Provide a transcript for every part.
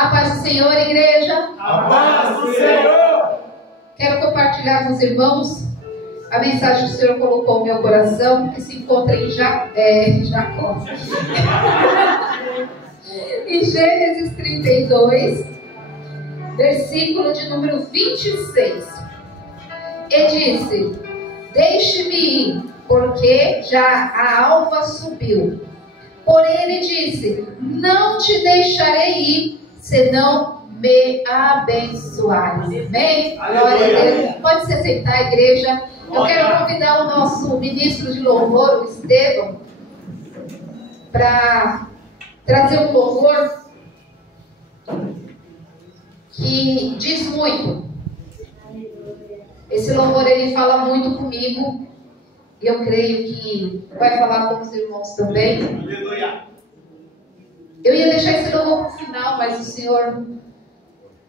A paz do Senhor, igreja. A paz do Senhor. Quero compartilhar com os irmãos a mensagem que o Senhor colocou no meu coração, que se encontra em Jacó. Em Gênesis 32, versículo de número 26. E disse: deixe-me ir, porque já a alva subiu. Porém ele disse: não te deixarei ir, senão me abençoares. Amém? Glória a Deus. Pode se sentar, igreja. Eu quero convidar o nosso ministro de louvor, o Estevão, para trazer um louvor que diz muito. Esse louvor, ele fala muito comigo. E eu creio que vai falar com os irmãos também. Aleluia. Eu ia deixar esse louvor para o final, mas o Senhor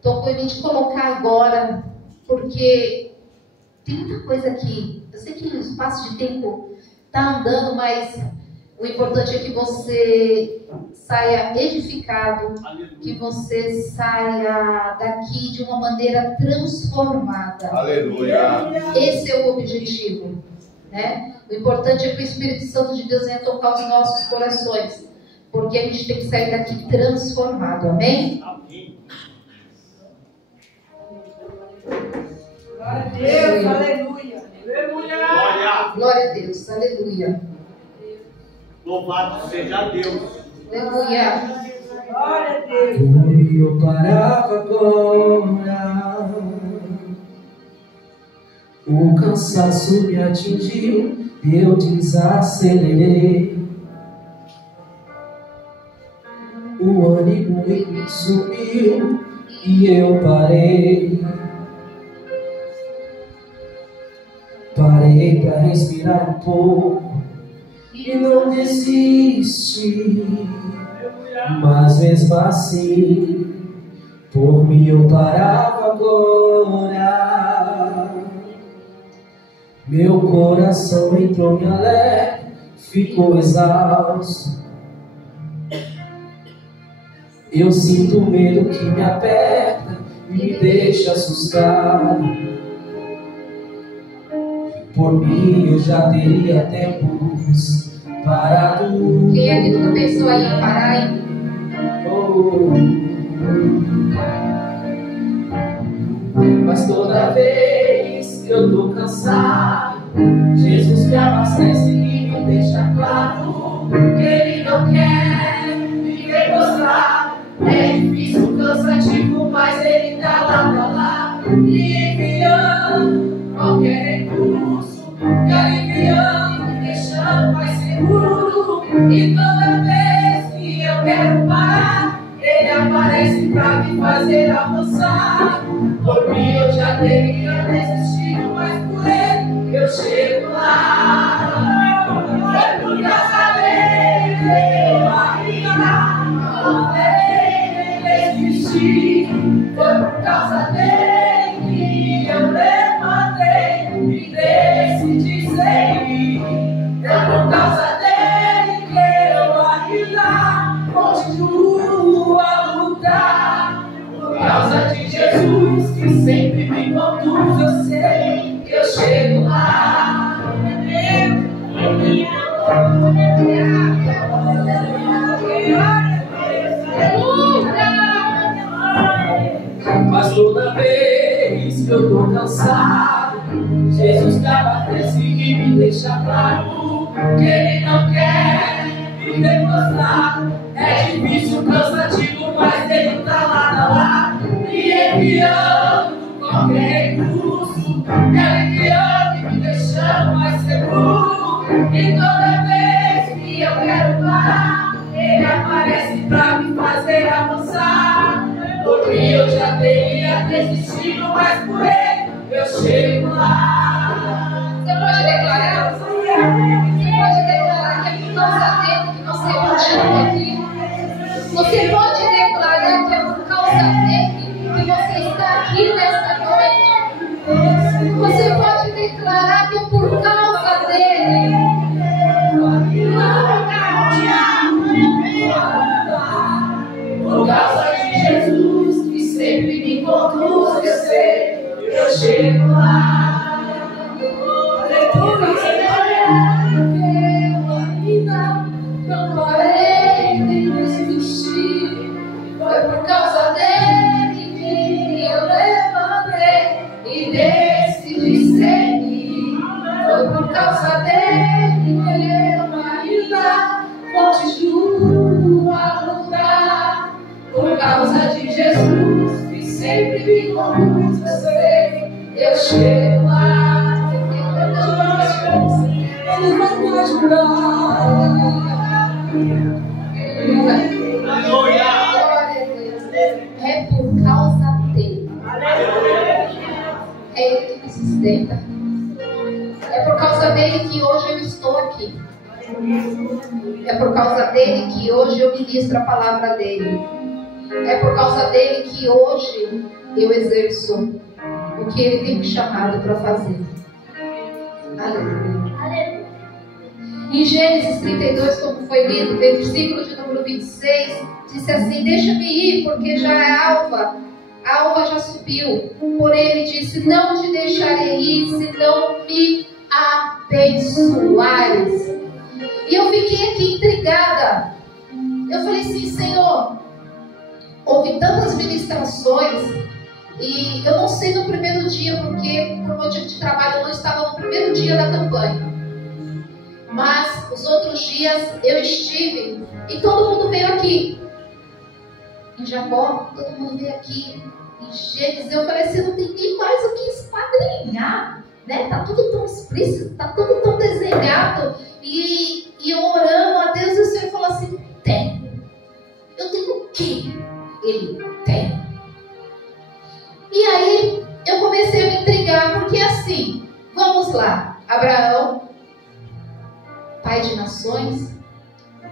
tocou em mim de colocar agora, porque tem muita coisa aqui. Eu sei que o espaço de tempo está andando, mas o importante é que você saia edificado, que você saia daqui de uma maneira transformada. Aleluia. Esse é o objetivo, né? O importante é que o Espírito Santo de Deus venha tocar os nossos corações, porque a gente tem que sair daqui transformado. Amém? Amém. Glória a Deus, aleluia. Glória. Glória a Deus, aleluia. Louvado seja Deus. Aleluia. Glória a Deus. Eu parava agora, o cansaço me atingiu, eu desacelerei, o ânimo em mim sumiu e eu parei. Parei para respirar um pouco e não desisti, mas mesmo assim, por mim eu parava agora. Meu coração entrou em alerta, ficou exausto. Eu sinto medo que me aperta e me deixa assustado. Por mim eu já teria tempos parado. Quem aqui nunca pensou aí em parar, hein? Mas toda vez que eu tô cansado, Jesus me abastece e me deixa claro que Ele não quer me ver prostrado. É difícil, cansativo, mas Ele tá lá pra lá, me enviando qualquer recurso, me aliviando, me deixando mais seguro. E toda vez que eu quero parar, Ele aparece pra me fazer avançar. Por mim eu já teria desistido, mas por Ele eu chego lá. Foi por causa dele que eu ainda não desisti. Foi por causa dele que eu levantei e decidi seguir. É por causa dele que eu ainda continuo a lutar. Por causa de Jesus que sempre me conduz, eu sei que eu chego lá. Mas toda vez que eu tô cansado, Jesus me abastece e me deixa claro que Ele não quer me ver prostrado. É difícil, cansativo, mas Ele tá lá, me enviando qualquer recurso, me aliviando e me deixando mais seguro. E toda vez que eu quero parar, Ele aparece pra me fazer avançar. Por mim eu já teria desistido, mas por Ele eu chego lá. Você pode declarar? Você pode declarar que é por causa dele que você continua aqui. Você pode declarar que é por causa dele que você está aqui nesta noite. Você pode declarar que é por causa dele. Por causa de Jesus. me conduz, eu sei, eu chego lá. Eu ainda não parei de desistir. Foi por causa dele que eu levantei e decidi seguir. Foi por causa dele que eu ainda continuo a lutar. Por causa de Jesus que sempre me conduz, eu sei, eu chego lá. Ele vai me ajudar. Aleluia. É por causa dele. É ele que me sustenta. É por causa dele que hoje eu estou aqui. É por causa dele que hoje eu ministro a palavra dele. É por causa dele que hoje eu exerço o que ele tem me chamado para fazer. Aleluia. Em Gênesis 32, como foi lido, versículo de número 26, disse assim: deixa-me ir, porque já é alva. A alva já subiu. Porém ele disse: não te deixarei ir, se não me abençoares. E eu fiquei aqui intrigada. Eu falei assim: Senhor, houve tantas ministrações, e eu não sei no primeiro dia, porque por motivo de trabalho eu não estava no primeiro dia da campanha. Mas os outros dias eu estive e todo mundo veio aqui. Em Jacó, todo mundo veio aqui. Em Gênesis, eu falei assim: não tem nem mais o que esquadrinhar, né? Tá tudo tão explícito, tá tudo tão desenhado. E eu orando a Deus, e o Senhor falou assim: tem. Eu tenho o quê? Ele tem. E aí eu comecei a me intrigar, porque assim, vamos lá, Abraão, pai de nações,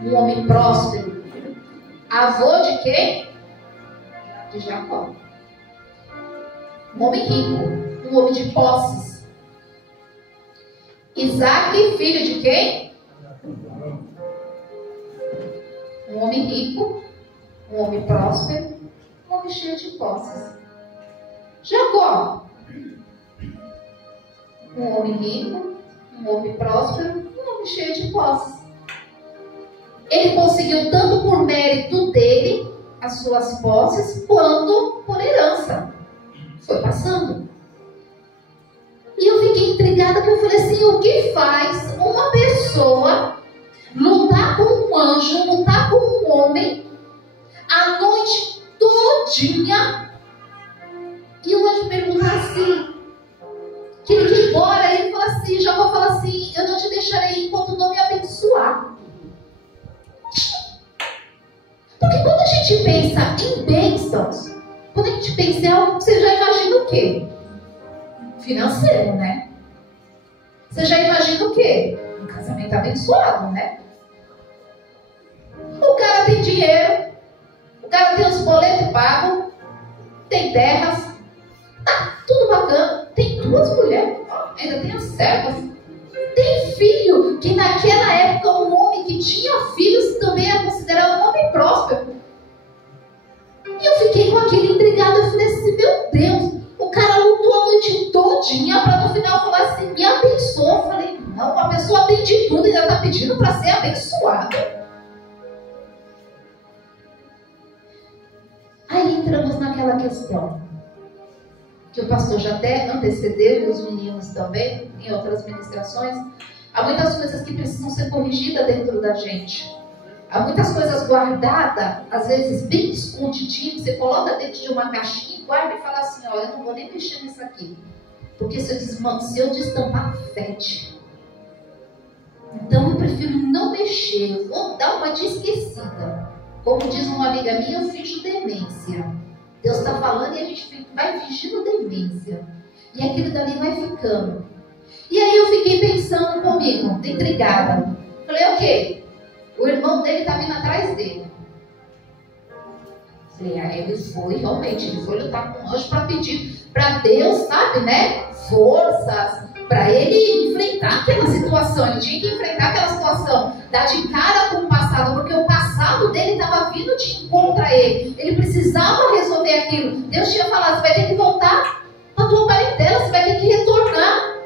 um homem próspero, avô de quem? De Jacó. Um homem rico, um homem de posses. Isaac, filho de quem? Um homem rico, um homem próspero, um homem cheio de posses. Jacó, um homem rico, um homem próspero, um homem cheio de posses. Ele conseguiu tanto por mérito dele as suas posses, quanto por herança. Foi passando. E eu fiquei intrigada, que eu falei assim: o que faz uma pessoa lutar com um anjo, lutar com um homem a noite todinha, e o anjo pergunta assim, que ele quer ir embora, e ele fala assim, Jacó fala assim: eu não te deixarei ir enquanto não me abençoar. Porque quando a gente pensa em bênçãos, quando a gente pensa em algo, você já imagina o quê? Financeiro, né? Você já imagina o quê? Um casamento abençoado, né? O cara tem dinheiro, o cara tem os boletos pagos, tem terras, tá tudo bacana, tem 2 mulheres, ainda tem as servas, tem filho, que naquela época um homem que tinha filhos também era considerado um homem próspero. E eu fiquei com aquele intrigado, eu falei assim: meu Deus, o cara lutou a noite todinha para no final falar assim: me abençoa. Eu falei: não, a pessoa tem de tudo e ainda está pedindo para ser abençoada. Aí entramos naquela questão que o pastor já até antecedeu, e os meninos também, em outras ministrações. Há muitas coisas que precisam ser corrigidas dentro da gente. Há muitas coisas guardadas, às vezes bem escondidinho, você coloca dentro de uma caixinha, guarda e fala assim: ó, eu não vou nem mexer nisso aqui, porque se eu destampar, fede. Então eu prefiro não mexer, eu vou dar uma de esquecida. Como diz uma amiga minha, eu finjo demência. Deus está falando e a gente vai fingindo demência. E aquilo dali vai ficando. E aí eu fiquei pensando comigo, intrigada. Falei: ok, o irmão dele está vindo atrás dele. Falei: ele foi, realmente, ele foi lutar com o anjo para pedir para Deus, sabe, né? Forças, para ele enfrentar aquela situação. Ele tinha que enfrentar aquela situação, dar de cara com o passado, porque o passado dele estava vindo de encontro a ele. Ele precisava resolver aquilo. Deus Deus tinha falado, você vai ter que voltar para a tua parentela, você vai ter que retornar.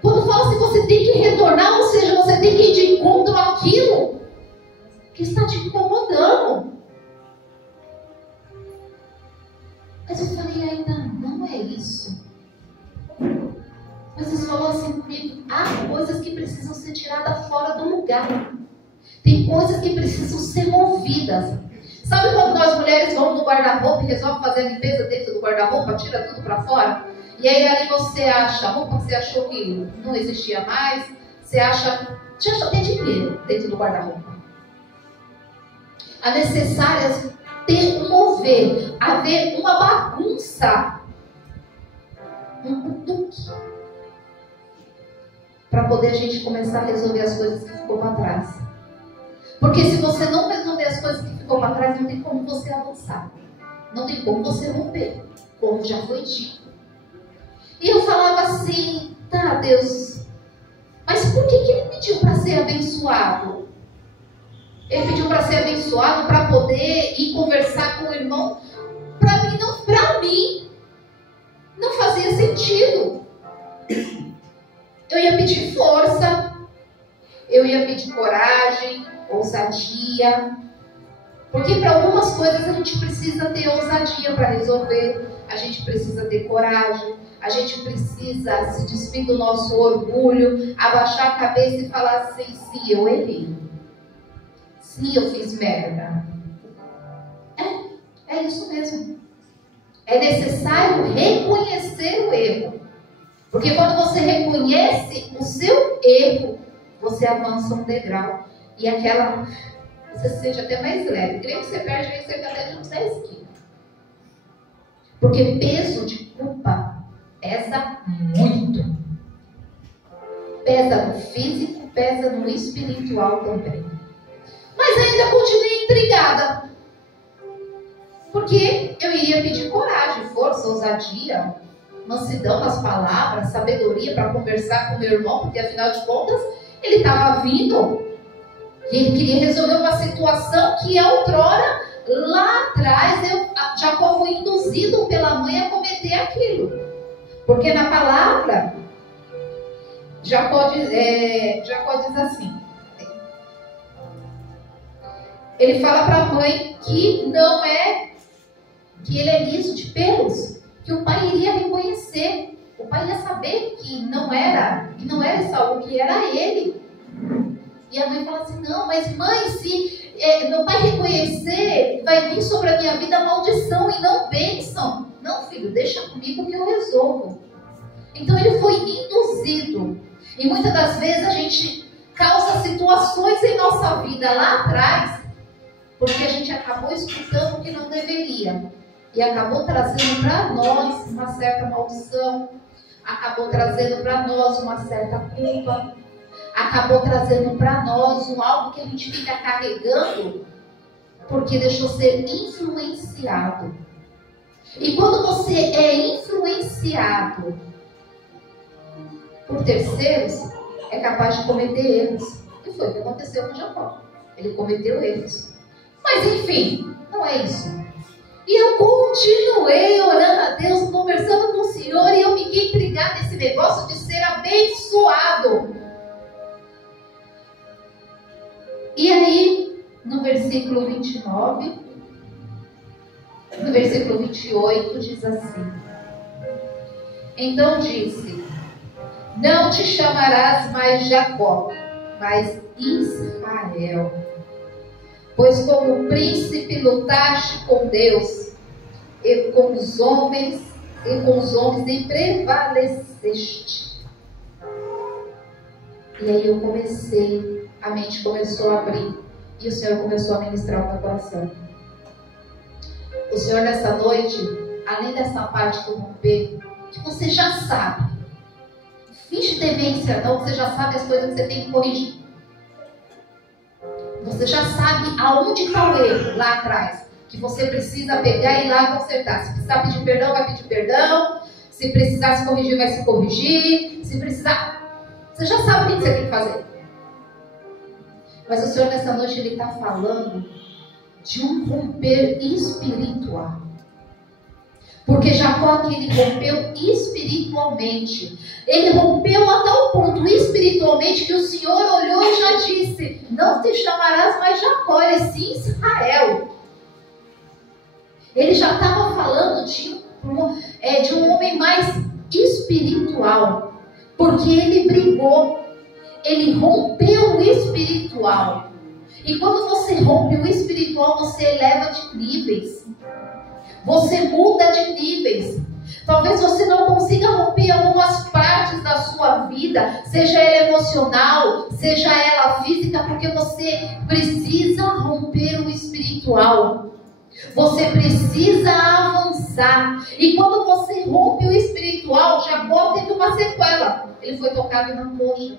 Quando fala assim, você tem que retornar, ou seja, você tem que ir de encontro àquilo que está te incomodando. Mas eu falei, ainda não é isso. Mas Deus falou assim comigo, há coisas que precisam ser tiradas fora do lugar. Tem coisas que precisam ser movidas. Sabe quando nós mulheres vamos no guarda-roupa e resolvem fazer a limpeza dentro do guarda-roupa, tira tudo para fora? E aí ali você acha a roupa que você achou que não existia mais, você acha até dinheiro dentro do guarda-roupa. É necessário ter um mover, haver uma bagunça, um cutuque, para poder a gente começar a resolver as coisas que ficou para trás. Porque se você não resolver as coisas que ficou para trás, não tem como você avançar. Não tem como você romper, como já foi dito. E eu falava assim, tá, Deus, mas por que ele pediu para ser abençoado? Ele pediu para ser abençoado para poder ir conversar com o irmão. Para mim, não fazia sentido. Eu ia pedir força, eu ia pedir coragem, ousadia. Porque para algumas coisas a gente precisa ter ousadia para resolver, a gente precisa ter coragem, a gente precisa se despir do nosso orgulho, abaixar a cabeça e falar assim, sim, eu errei. Sim, eu fiz merda. É isso mesmo. É necessário reconhecer o erro. Porque quando você reconhece o seu erro, você avança um degrau. E aquela, você se sente até mais leve. Creio que você perde aí cerca até de uns 10 quilos. Porque peso de culpa pesa muito. Pesa no físico, pesa no espiritual também. Mas ainda continuei intrigada. Porque eu iria pedir coragem, força, ousadia, mansidão nas palavras, sabedoria para conversar com meu irmão, porque afinal de contas, ele estava vindo e ele queria resolver uma situação que outrora, lá atrás, Jacó foi induzido pela mãe a cometer aquilo. Porque na palavra, Jacó diz assim, ele fala para a mãe que não é, que ele é liso de pelos, que o pai iria reconhecer, o pai ia saber que não era Esaú, que era ele. E a mãe fala assim, não, mas mãe, se meu pai reconhecer, vai vir sobre a minha vida maldição e não bênção. Não, filho, deixa comigo que eu resolvo. Então ele foi induzido. E muitas das vezes a gente causa situações em nossa vida lá atrás, porque a gente acabou escutando o que não deveria. E acabou trazendo para nós uma certa maldição, acabou trazendo para nós uma certa culpa, acabou trazendo para nós algo que a gente fica carregando, porque deixou ser influenciado. E quando você é influenciado por terceiros, é capaz de cometer erros. E foi o que aconteceu com Jacó. Ele cometeu erros. Mas enfim, não é isso. E eu continuei orando a Deus, conversando com o Senhor, e eu fiquei intrigada nesse negócio de ser abençoado. E aí, no versículo 29, no versículo 28, diz assim: então disse, não te chamarás mais Jacó, mas Israel. Pois como príncipe lutaste com Deus e com os homens e prevaleceste. E aí eu comecei, a mente começou a abrir e o Senhor começou a ministrar o meu coração. O Senhor nessa noite, além dessa parte do romper, que você já sabe, finge demência não, você já sabe as coisas que você tem que corrigir. Você já sabe aonde está o erro lá atrás, que você precisa pegar e ir lá consertar. Se precisar pedir perdão, vai pedir perdão. Se precisar se corrigir, vai se corrigir. Se precisar, você já sabe o que você tem que fazer. Mas o Senhor nessa noite, Ele está falando de um romper espiritual. Porque Jacó aqui, ele rompeu espiritualmente. Ele rompeu a tal ponto espiritualmente que o Senhor olhou e já disse: não te chamarás mais Jacó, e sim Israel. Ele já estava falando de um homem mais espiritual. Porque ele brigou. Ele rompeu o espiritual. E quando você rompe o espiritual, você eleva de níveis. Você muda de níveis. Talvez você não consiga romper algumas partes da sua vida, seja ela emocional, seja ela física, porque você precisa romper o espiritual. Você precisa avançar. E quando você rompe o espiritual, Jacó teve uma sequela. Ele foi tocado na coxa.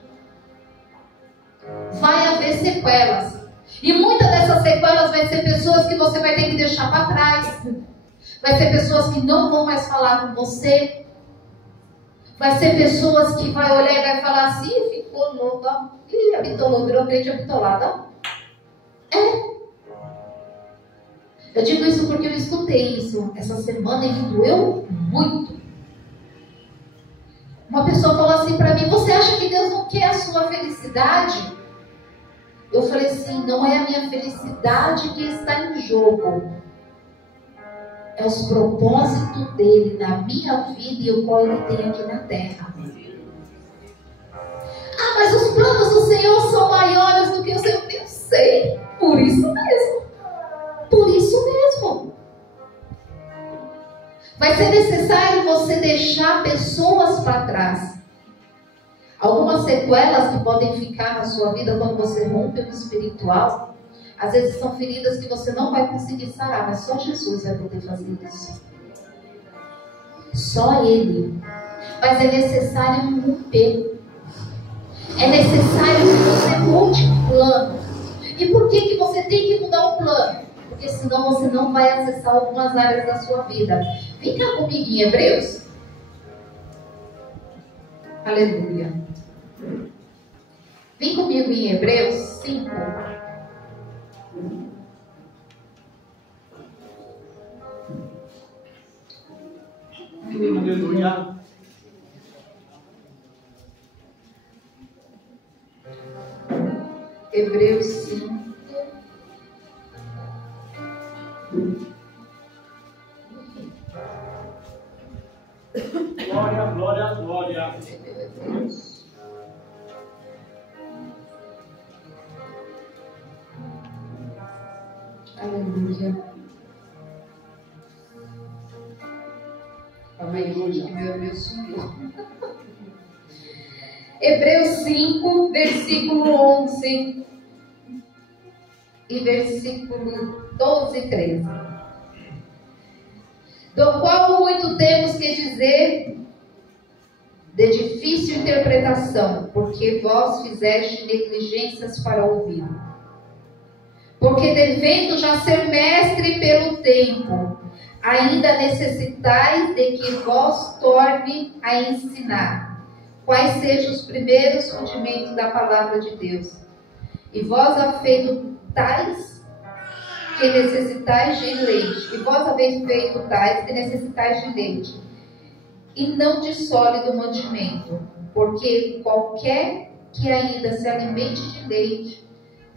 Vai haver sequelas. E muitas dessas sequelas vai ser pessoas que você vai ter que deixar para trás. Vai ser pessoas que não vão mais falar com você. Vai ser pessoas que vai olhar e vai falar assim: ficou louca. Ih, habitolou, virou crente habitolada. Eu digo isso porque eu escutei isso essa semana e me doeu muito. Uma pessoa falou assim para mim: você acha que Deus não quer a sua felicidade? Eu falei assim: não é a minha felicidade que está em jogo. É os propósitos dele na minha vida e o qual ele tem aqui na terra. Ah, mas os planos do Senhor são maiores do que o seu. Eu sei, por isso mesmo. Por isso mesmo. Vai ser necessário você deixar pessoas para trás. Algumas sequelas que podem ficar na sua vida quando você rompe o espiritual, às vezes são feridas que você não vai conseguir sarar, mas só Jesus vai poder fazer isso. Só Ele. Mas é necessário romper. É necessário que você mude o plano. E por que você tem que mudar o plano? Porque senão você não vai acessar algumas áreas da sua vida. Vem cá comigo em Hebreus. Aleluia. Vem comigo em Hebreus 5. Aleluia. Hebreus 5. Glória, glória, glória. Aleluia. Calma aí, gente, que meu Deus sumiu. Hebreus 5, versículo 11 e versículo 12 e 13. Do qual muito temos que dizer de difícil interpretação, porque vós fizeste negligências para ouvir. Porque devendo já ser mestre pelo tempo, ainda necessitais de que vos torne a ensinar quais sejam os primeiros rudimentos da palavra de Deus. E vós afeitais que necessitais de leite. E vós haveis feito tais que necessitais de leite, e não de sólido mantimento. Porque qualquer que ainda se alimente de leite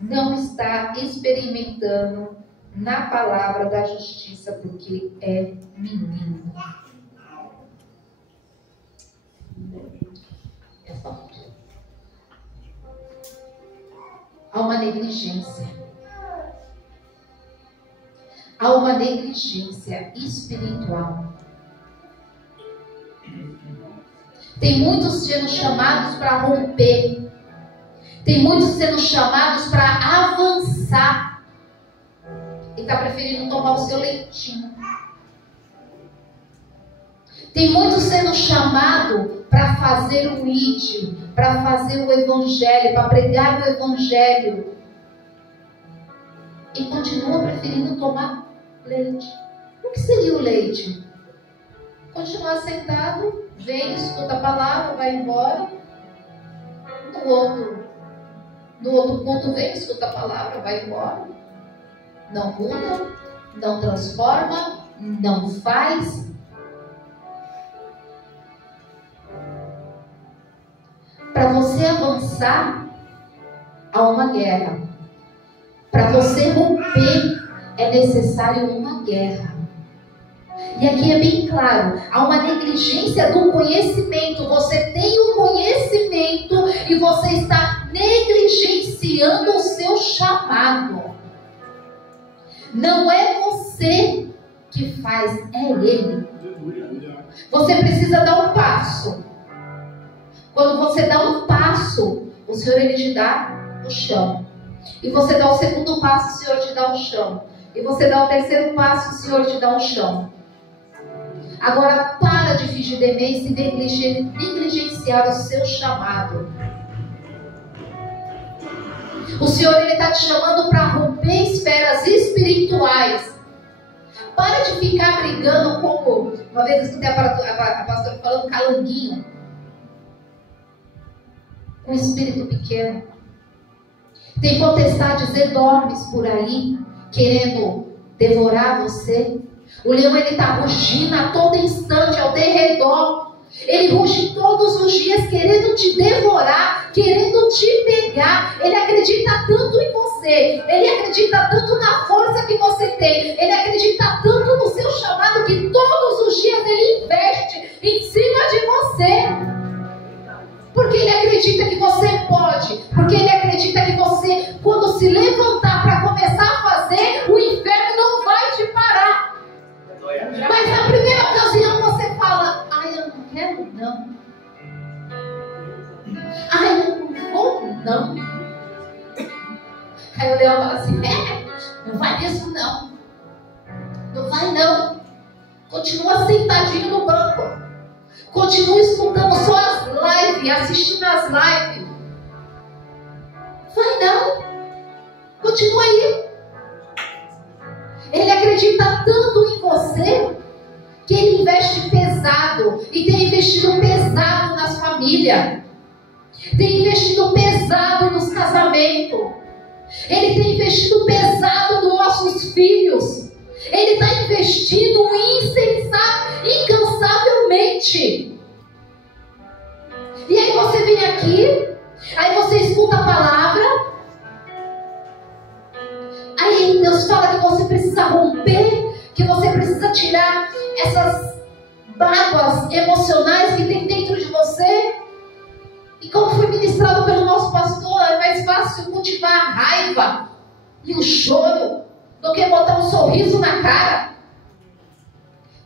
não está experimentando na palavra da justiça, porque é menino. É forte. Há uma negligência. Há uma negligência espiritual. Tem muitos sendo chamados para romper. Tem muitos sendo chamados para avançar. E está preferindo tomar o seu leitinho. Tem muitos sendo chamados para fazer o ID, para fazer o evangelho, para pregar o evangelho. E continua preferindo tomar leite. O que seria o leite? Continuar sentado, vem, escuta a palavra, vai embora. No outro ponto vem, escuta a palavra, vai embora. Não muda, não transforma, não faz. Para você avançar, há uma guerra. Para você romper, é necessário uma guerra. E aqui é bem claro, há uma negligência do conhecimento. Você tem o conhecimento e você está negligenciando o seu chamado. Não é você que faz, é Ele. Você precisa dar um passo. Quando você dá um passo, o Senhor Ele te dá o chão. E você dá o segundo passo, o Senhor te dá o chão. E você dá o terceiro passo, o Senhor te dá o chão. Agora para de fingir demência e negligenciar o seu chamado. O Senhor Ele está te chamando para romper esferas espirituais. Para de ficar brigando como... Uma vez eu escutei a pastora falando calanguinho. Com espírito pequeno. Tem potestades enormes por aí, querendo devorar você. O leão ele está rugindo a todo instante ao derredor. Ele ruge todos os dias querendo te devorar, querendo te pegar. Ele acredita tanto em você, ele acredita tanto na força que você tem, ele acredita tanto no seu chamado que todos os dias ele investe em cima de você. Porque ele acredita que você pode, porque ele acredita que você, quando se levantar para começar a fazer, o inferno não vai te parar. Mas na primeira ocasião você fala: ai, eu não quero não. Ai, eu não vou não. Aí o leão fala assim: não vai mesmo não. Não vai não. Continua sentadinho no banco. Continua escutando só as lives, assistindo as lives. Vai não. Continua aí. Ele acredita tanto em você que ele investe pesado. E tem investido pesado nas famílias. Tem investido pesado nos casamentos. Ele tem investido pesado nos nossos filhos. Ele está investindo incansavelmente. E aí você vem aqui, aí você escuta a palavra, aí Deus fala que você precisa romper, que você precisa tirar essas mágoas emocionais que tem dentro de você. E como foi ministrado pelo nosso pastor, é mais fácil cultivar a raiva e o choro do que botar um sorriso na cara.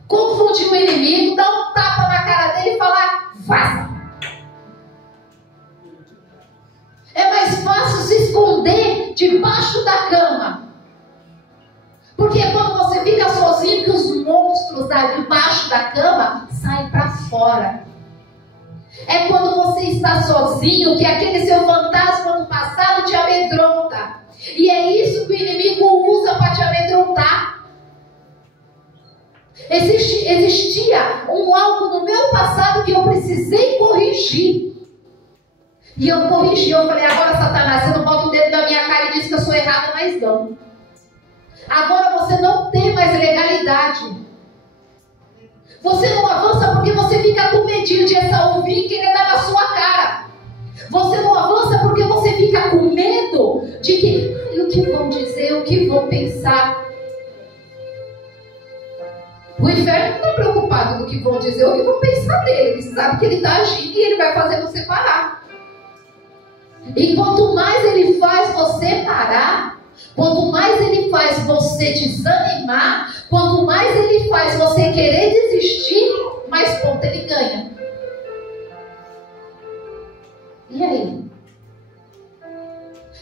Confundir o inimigo, dar um tapa na cara dele e falar: vaza. É mais fácil se esconder debaixo da cama. Porque é quando você fica sozinho que os monstros debaixo da cama saem para fora. É quando você está sozinho que aquele seu fantasma do passado te amedronta. E é isso que o inimigo usa para te amedrontar. Existia algo no meu passado que eu precisei corrigir. E eu corrigi, eu falei: agora Satanás, você não bota o dedo na minha cara e diz que eu sou errado, mas não. Agora você não tem mais legalidade. Você não avança porque você fica com medinho de Esaú vir e querer dar na sua cara. Você não avança porque você fica com medo de que o que vão dizer, o que vão pensar. O inferno não está preocupado com o que vão dizer, o que vão pensar dele. Ele sabe que ele está agindo e ele vai fazer você parar. E quanto mais ele faz você parar, quanto mais ele faz você desanimar, quanto mais ele faz você querer desistir, mais ponto ele ganha. E aí?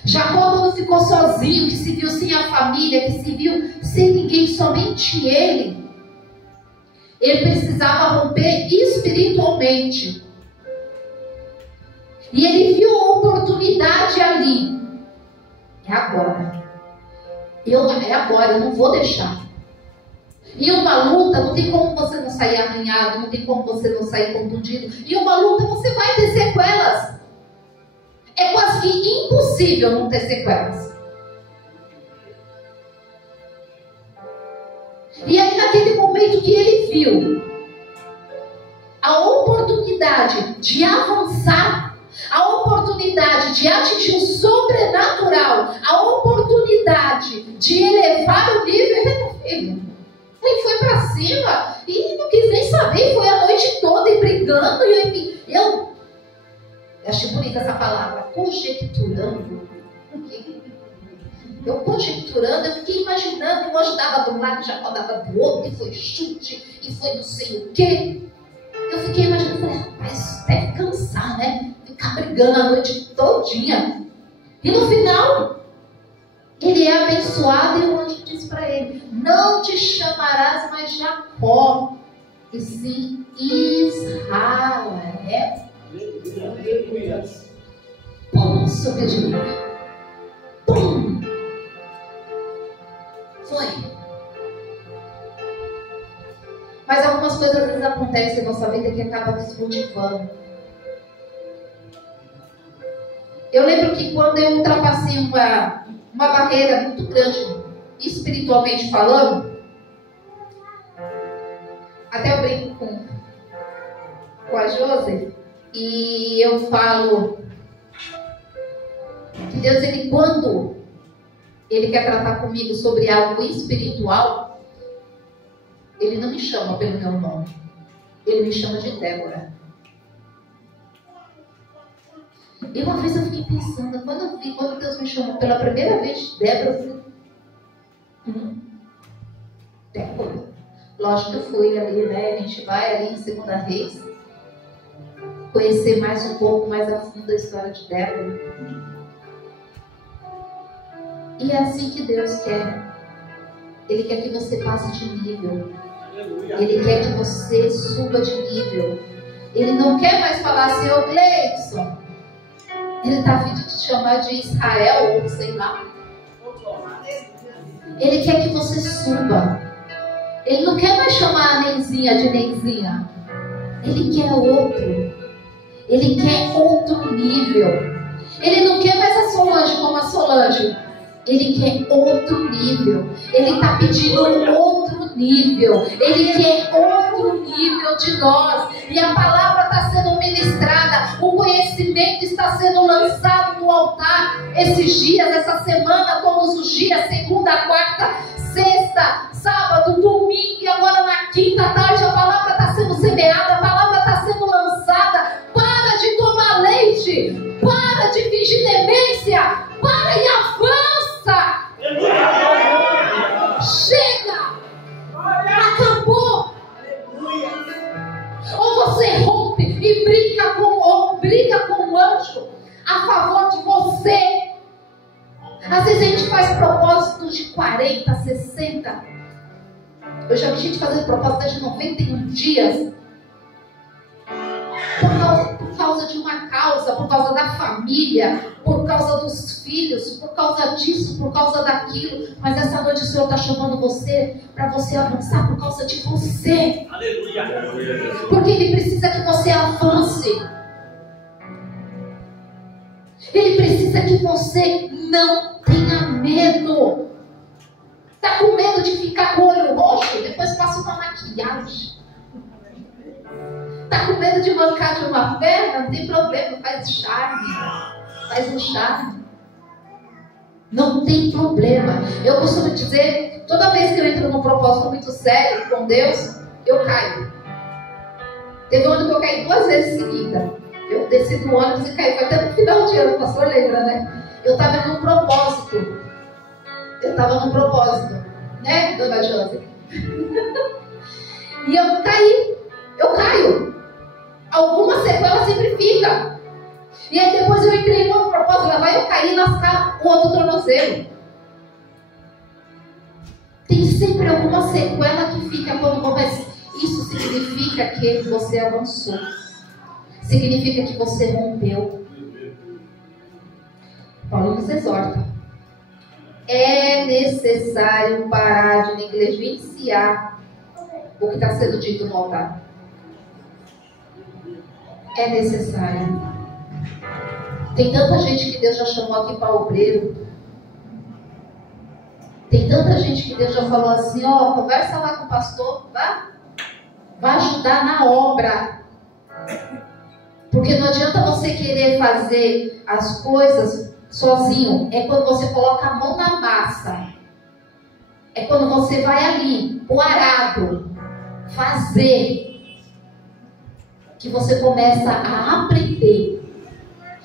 Jacó, quando ficou sozinho, que se viu sem a família, que se viu sem ninguém, somente ele precisava romper espiritualmente. E ele viu a oportunidade ali. É agora. É agora, eu não vou deixar. E uma luta, não tem como você não sair arranhado, não tem como você não sair contundido. E uma luta, você vai ter sequelas. É quase que impossível não ter sequelas. E aí, naquele momento que ele viu a oportunidade de avançar, a oportunidade de atingir o sobrenatural, a oportunidade de elevar o nível, ele foi para cima e não quis nem saber, foi a noite toda e brigando, e enfim, eu achei bonita essa palavra, conjecturando. Eu conjecturando, eu fiquei imaginando, o anjo dava de um lado, Jacó dava do outro, e foi chute, e foi não sei o quê. Eu fiquei imaginando, falei, rapaz, deve cansar, né? Ficar brigando a noite todinha. E no final, ele é abençoado e o anjo diz para ele, não te chamarás mais Jacó, e sim Israel. Pum, subiu de nível. Pum. Foi. Mas algumas coisas às vezes acontecem na nossa vida que acabam desmotivando. Eu lembro que quando eu ultrapassei uma barreira muito grande, espiritualmente falando, até eu brinco com a Josi, e eu falo que Deus, ele, quando Ele quer tratar comigo sobre algo espiritual, Ele não me chama pelo meu nome, Ele me chama de Débora. E uma vez eu fiquei pensando, quando Deus me chamou pela primeira vez de Débora, eu falei, Débora. Lógico que eu fui ali, né? A gente vai ali em 2 Reis, conhecer mais um pouco mais a fundo a história de Débora. E é assim que Deus quer. Ele quer que você passe de nível. Ele quer que você suba de nível. Ele não quer mais falar assim, ô Gleidson, Ele está a fim de te chamar de Israel, ou sei lá. Ele quer que você suba. Ele não quer mais chamar a Nenzinha de Nenzinha. Ele quer outro. Ele quer outro nível. Ele não quer mais a Solange como a Solange. Ele quer outro nível. Ele está pedindo outro nível. Ele quer outro nível de nós. E a palavra está sendo ministrada. O conhecimento está sendo lançado no altar. Esses dias, essa semana, todos os dias, segunda, quarta, sexta, sábado, domingo. E agora na quinta tarde a palavra está sendo semeada. A palavra está sendo lançada. Para de tomar leite. Para de fingir demência. Para e avança. Chega! Acabou! Ou você rompe e briga com o anjo a favor de você. Às vezes a gente faz propósitos de 40, 60. Eu já vi gente fazendo propósitos de 91 dias. Por causa de uma causa, por causa da família, por causa dos filhos, por causa disso, por causa daquilo. Mas essa noite o Senhor está chamando você para você avançar por causa de você. Aleluia. Porque Ele precisa que você avance. Ele precisa que você não tenha medo. Está com medo de ficar com o olho roxo? Depois passa uma maquiagem. Está com medo de mancar de uma perna? Não tem problema, faz charme. Faz um charme. Não tem problema. Eu costumo dizer, toda vez que eu entro num propósito muito sério com Deus, eu caio. Teve um ano que eu caí 2 vezes seguida. Eu desci do ônibus e caí. Foi até no final de ano, o pastor lembra, né? Eu estava num propósito. Né, dona Josi? E eu caí. Eu caio. Alguma sequela sempre fica. E aí depois eu entrei em outro propósito, lá vai eu cair e lascar o outro tornozelo. Tem sempre alguma sequela que fica quando começa. Isso significa que você avançou. Significa que você rompeu. Paulo nos exorta. É necessário parar de negligenciar o que está sendo dito no altar. É necessário. Tem tanta gente que Deus já chamou aqui para obreiro. Tem tanta gente que Deus já falou assim, ó, conversa lá com o pastor, vai ajudar na obra. Porque não adianta você querer fazer as coisas sozinho. É quando você coloca a mão na massa. É quando você vai ali, o arado, fazer, que você começa a aprender.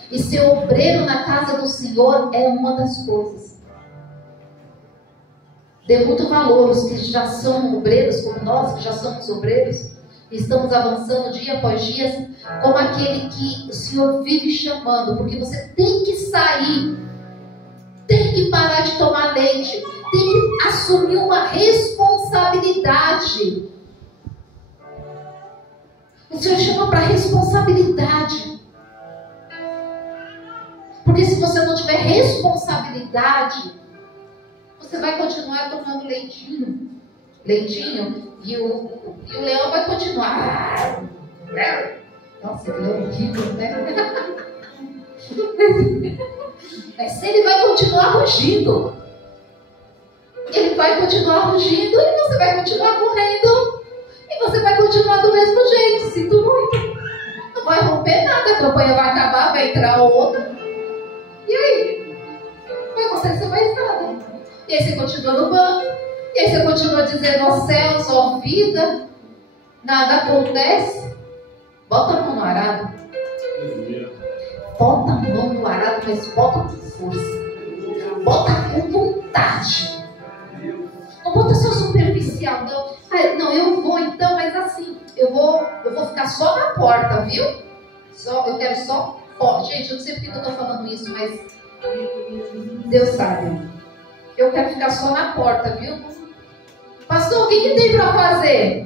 E ser obreiro na casa do Senhor é uma das coisas. Dê muito valor aos que já são obreiros, como nós que já somos obreiros. Estamos avançando dia após dia, como aquele que o Senhor vive chamando, porque você tem que sair, tem que parar de tomar leite, tem que assumir uma responsabilidade. O Senhor chama para responsabilidade, porque se você não tiver responsabilidade, você vai continuar tomando leitinho, e o leão vai continuar. Nossa, ele é horrível, né? Mas ele vai continuar rugindo. Ele vai continuar rugindo e você vai continuar correndo. E você vai continuar do mesmo jeito. Sinto muito. Não vai romper nada. A campanha vai acabar, vai entrar outro. E aí? Não vai conseguir ser mais nada. E aí você continua no banco. E aí você continua dizendo, ó céu, só vida. Nada acontece. Bota a mão no arado. Bota a mão no arado, mas bota com força. Bota com vontade. Não bota só superficial, não. Não, eu vou então, mas assim, eu vou ficar só na porta, viu? Eu quero só. Gente, eu não sei porque eu estou falando isso, mas Deus sabe. Eu quero ficar só na porta, viu? Pastor, o que tem para fazer?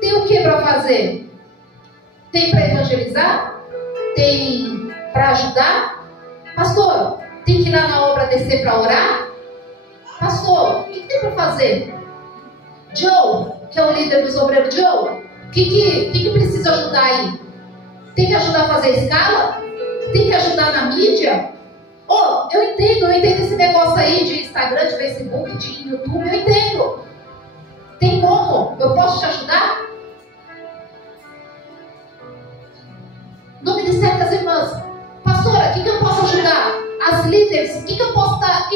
Tem o que para fazer? Tem para evangelizar? Tem para ajudar? Pastor, tem que ir lá na obra descer para orar? Pastor, o que tem para fazer? Joe, que é o líder dos obreiros, Joe, o que precisa ajudar aí? Tem que ajudar a fazer escala? Tem que ajudar na mídia? Eu entendo esse negócio aí de Instagram, de Facebook, de YouTube, eu entendo. Tem como? Eu posso te ajudar? No Ministério das Irmãs, pastora, o que eu posso ajudar? As líderes, o que eu posso estar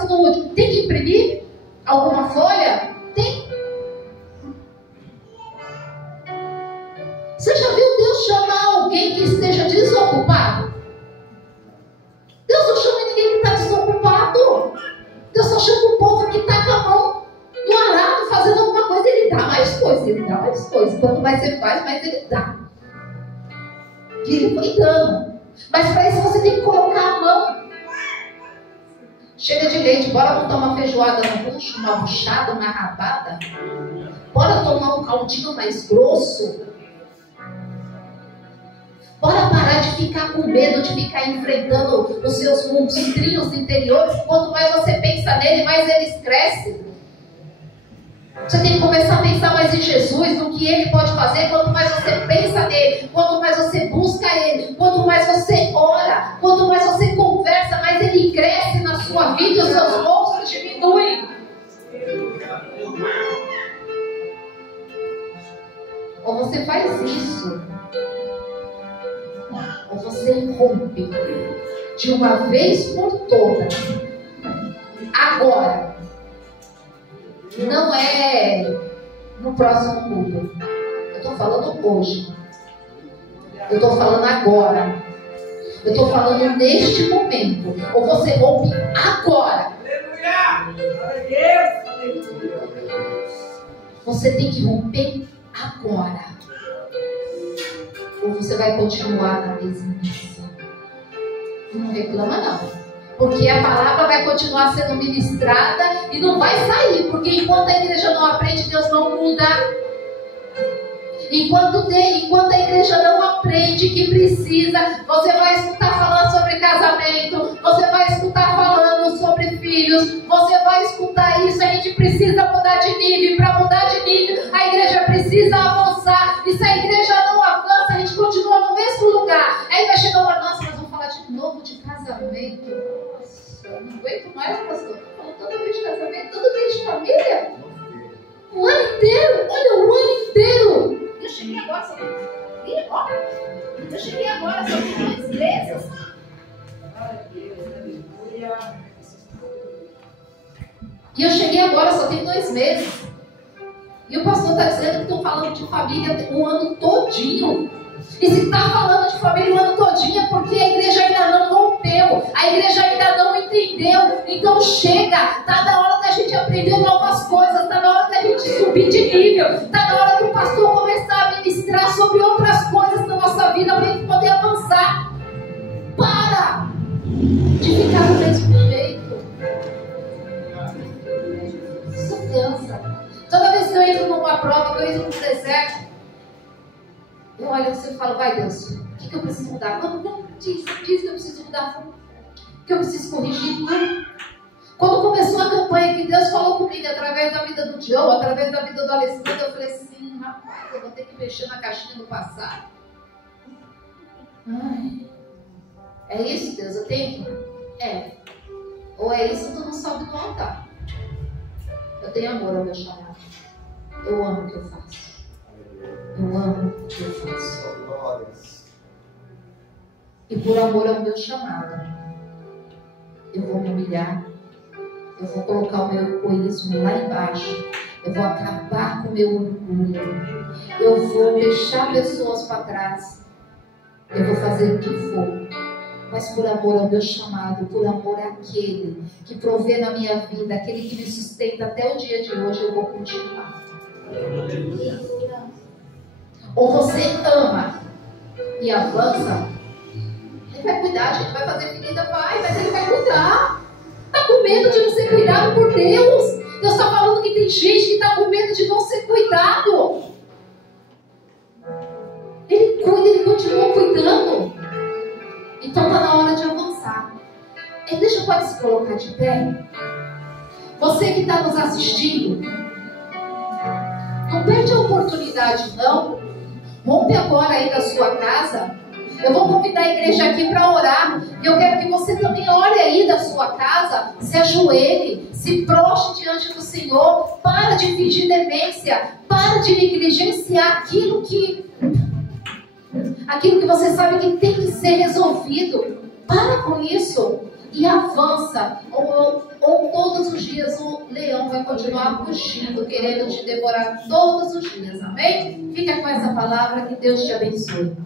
sendo útil? Tem que imprimir alguma folha? Tem. Você já viu Deus chamar alguém que esteja desocupado? Deus não chama ninguém que está desocupado. Deus só chama o povo que está com a mão no arado fazendo alguma coisa. Ele dá mais coisa, Quanto mais você faz, mais ele dá. E ele foi dando. Mas para isso você tem que colocar a mão. Chega de leite, bora montar uma feijoada no bucho, uma buchada, uma rabada. Bora tomar um caldinho mais grosso. Bora parar de ficar com medo, de ficar enfrentando os seus monstrinhos interiores. Quanto mais você pensa nele, mais eles crescem. Você tem que começar a pensar mais em Jesus, no que Ele pode fazer. Quanto mais você pensa nele, quanto mais você busca Ele, quanto mais você ora, quanto mais você conversa, mais Ele cresce na sua vida e os seus monstros diminuem. Ou você faz isso, ou você rompe de uma vez por todas. Agora. Não é no próximo culto. Eu estou falando hoje. Eu estou falando agora. Eu estou falando neste momento. Ou você rompe agora. Você tem que romper agora. Ou você vai continuar na mesmice. Não reclama não. Porque a palavra vai continuar sendo ministrada e não vai sair. Porque enquanto a igreja não aprende, Deus não muda. Enquanto a igreja não aprende que precisa, você vai escutar falando sobre casamento, você vai escutar falando sobre filhos, você vai escutar isso. A gente precisa mudar de nível. Para mudar de nível, a igreja precisa avançar. E se a igreja não avança, a gente continua no mesmo lugar. Aí vai chegar uma nossa, nós vamos falar de novo de casamento. Eu não aguento mais, pastor. Falando toda vez de casamento, toda vez de família. O ano inteiro. Olha, o ano inteiro. Eu cheguei agora, sabe? Ó. Eu cheguei agora, só tem 2 meses. E eu cheguei agora, só tem 2 meses. E o pastor está dizendo que estou falando de família o ano todinho. E se está falando de família o ano todinho é porque a igreja ainda não rompeu, a igreja ainda não entendeu. Então chega, está na hora da gente aprender novas coisas, está na hora da gente subir de nível, está na hora que o pastor começar a ministrar sobre outras coisas na nossa vida para a gente poder avançar. Para de ficar do mesmo jeito. Isso cansa. Toda vez que eu entro numa prova, que eu entro num deserto, eu olho assim e falo, vai Deus, o que eu preciso mudar? Não, diz que eu preciso mudar, que eu preciso corrigir. Quando começou a campanha que Deus falou comigo através da vida do Joe, através da vida do Alessandro, eu falei assim, rapaz, eu vou ter que mexer na caixinha do passado. Ai, é isso, Deus, eu tenho que... É. Ou é isso, tu não sobe no altar. Eu tenho amor ao meu chamado. Eu amo o que eu faço. Eu amo o que eu faço. E por amor ao meu chamado, eu vou me humilhar. Eu vou colocar o meu egoísmo lá embaixo. Eu vou acabar com o meu orgulho. Eu vou deixar pessoas para trás. Eu vou fazer o que for. Mas por amor ao meu chamado, por amor àquele que provê na minha vida, aquele que me sustenta até o dia de hoje, eu vou continuar. Ou você ama e avança, ele vai cuidar, gente, vai fazer ferida, mas ele vai cuidar. Está com medo de não ser cuidado por Deus. Deus está falando que tem gente que está com medo de não ser cuidado. Ele cuida, ele continua cuidando. Então está na hora de avançar. A igreja pode se colocar de pé. Você que está nos assistindo, não perde a oportunidade não. Rompe agora aí da sua casa. Eu vou convidar a igreja aqui para orar. E eu quero que você também ore aí da sua casa. Se ajoelhe, se prostre diante do Senhor. Para de fingir demência. Para de negligenciar aquilo que você sabe que tem que ser resolvido. Para com isso e avança. Ou todos os dias o leão vai continuar fugindo, querendo te devorar todos os dias. Amém? Fica com essa palavra, que Deus te abençoe.